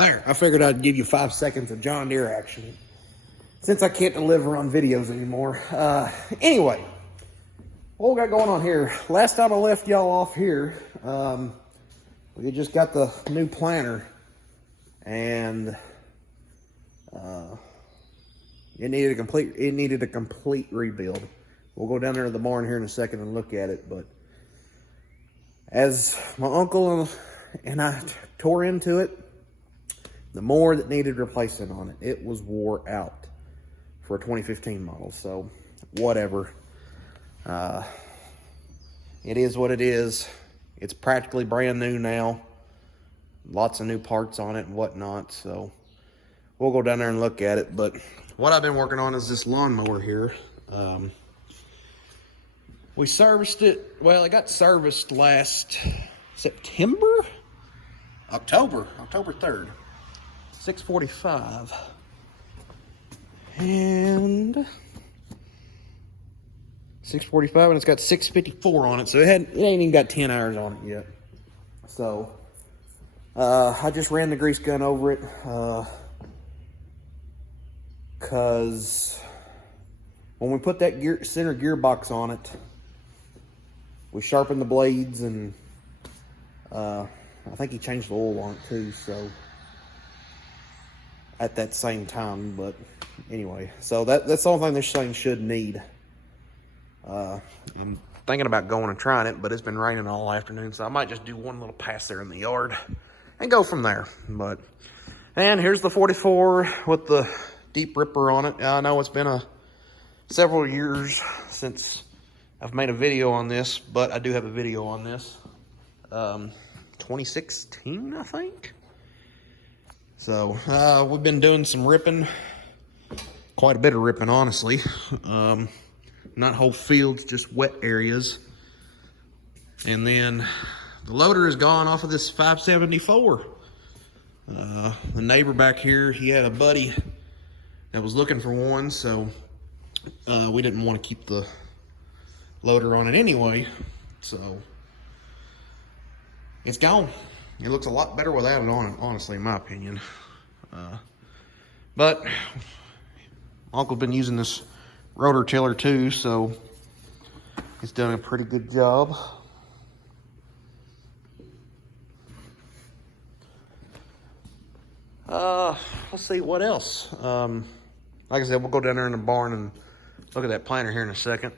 There, I figured I'd give you 5 seconds of John Deere action, since I can't deliver on videos anymore. Anyway, what we got going on here? Last time I left y'all off here, we just got the new planter, and it needed a complete rebuild. We'll go down there to the barn here in a second and look at it, but as my uncle and I tore into it, the more that needed replacing on it. It was wore out for a 2015 model, so whatever. It is what it is. It's practically brand new now. Lots of new parts on it and whatnot, so we'll go down there and look at it. But what I've been working on is this lawnmower here. We serviced it, well, it got serviced last October 3rd. 6:45, and 6:45, and it's got 6:54 on it, so it ain't even got 10 hours on it yet. So I just ran the grease gun over it because when we put that center gearbox on it, we sharpened the blades, and I think he changed the oil on it too, so at that same time. But anyway, so that's the only thing this thing should need. I'm thinking about going and trying it, but it's been raining all afternoon, so I might just do one little pass there in the yard and go from there. And here's the 44 with the deep ripper on it. I know it's been several years since I've made a video on this, but I do have a video on this. 2016, I think. So we've been doing some ripping, quite a bit of ripping, honestly. Not whole fields, just wet areas. And then the loader is gone off of this 574. The neighbor back here, he had a buddy that was looking for one, so we didn't want to keep the loader on it anyway. So it's gone. It looks a lot better without it on it, honestly, in my opinion. But Uncle's been using this rotor tiller too, so he's done a pretty good job. Let's see what else. Like I said, we'll go down there in the barn and look at that planter here in a second.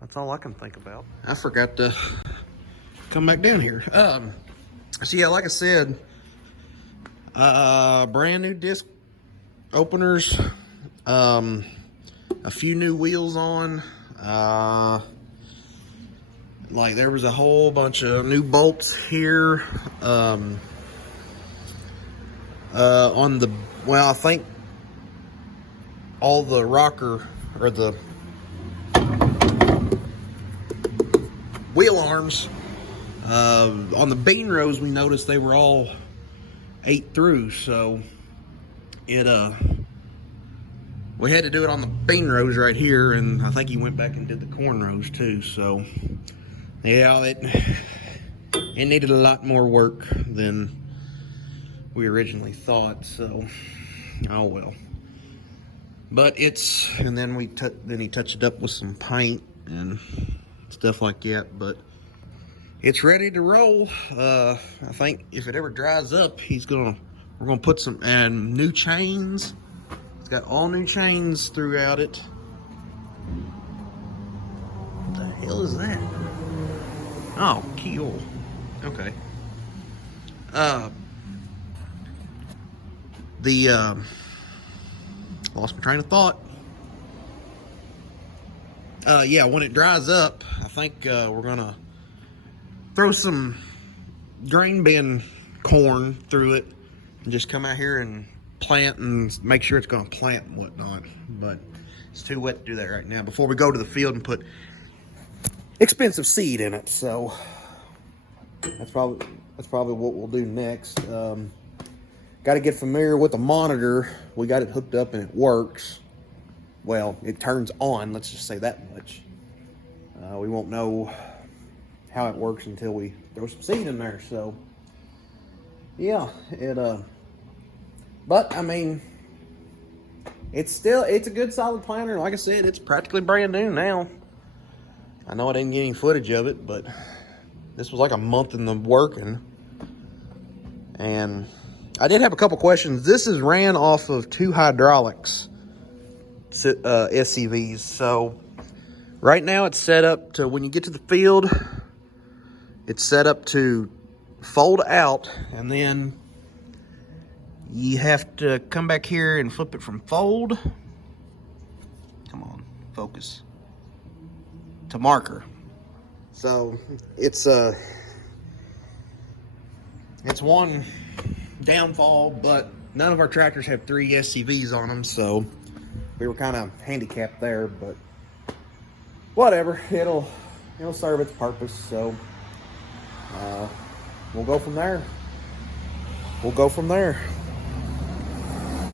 That's all I can think about. I forgot to come back down here. So yeah, like I said, brand new disc openers, a few new wheels on, like there was a whole bunch of new bolts here, on the, well, I think all the rocker, or the wheel arms, on the bean rows, we noticed they were all 8 through, so we had to do it on the bean rows right here, and I think he went back and did the corn rows too. So yeah, it needed a lot more work than we originally thought, so oh well. But and then he touched it up with some paint and stuff like that, but it's ready to roll. I think if it ever dries up, we're gonna put some new chains. It's got all new chains throughout it. What the hell is that? Oh, key oil. Okay. Lost my train of thought. Yeah, when it dries up, I think we're gonna throw some grain bin corn through it and just come out here and plant and make sure it's gonna plant and whatnot. But it's too wet to do that right now before we go to the field and put expensive seed in it. So that's probably what we'll do next. Got to get familiar with the monitor. We got it hooked up and it works. Well, it turns on, let's just say that much. We won't know how it works until we throw some seed in there. So yeah, but I mean, it's a good solid planter. Like I said, it's practically brand new now. I know I didn't get any footage of it, but this was like a month in the working. And I did have a couple questions. This is ran off of 2 hydraulics SCVs. So right now it's set up to, when you get to the field, it's set up to fold out, and then you have to come back here and flip it from fold, come on, focus, to marker. So it's one downfall, but none of our tractors have 3 SCVs on them, so we were kind of handicapped there, but whatever, it'll serve its purpose. So we'll go from there.